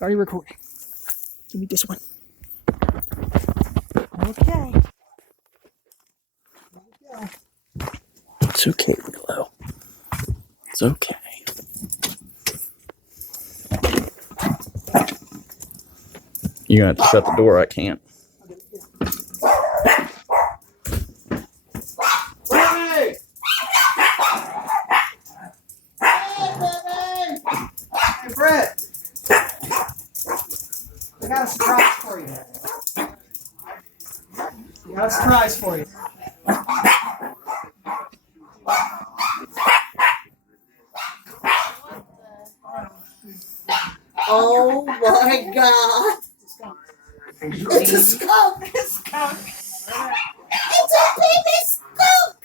Sorry, recording. Give me this one. Okay. It's okay, Willow. It's okay. You're gonna have to shut the door. I can't. Hey, Brett. I got a surprise for you. I got a surprise for you. Oh my God! It's a skunk! It's a skunk! It's a baby skunk!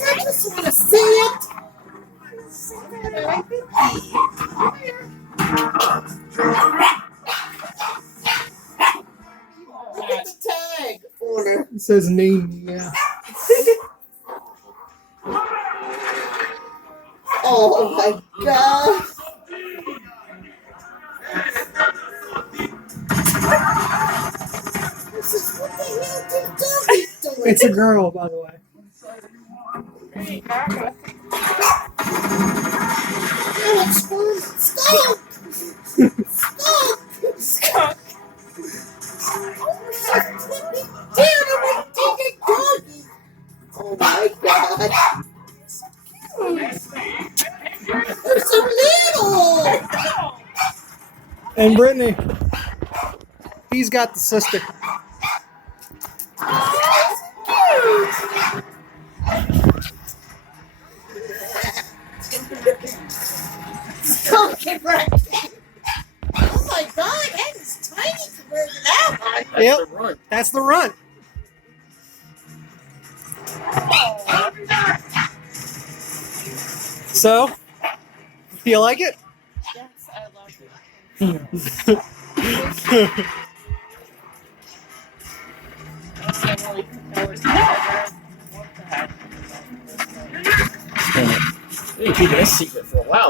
I just want to see it. Look at the tag on her. It says name, yeah. Oh my God! This is what the hell did Dobby do? It's a girl, by the way. Oh, it's fun. Skunk! Skunk! Skunk! Oh, she's flipping down and we're taking doggy. Oh my God! They're so little! And Brittany, he's got the sister. Skunk and Braxton. Oh my God, that is tiny compared to that one. Yep, that's the runt. So, feel like it? Yes, I love it. You've been keeping this secret for a while.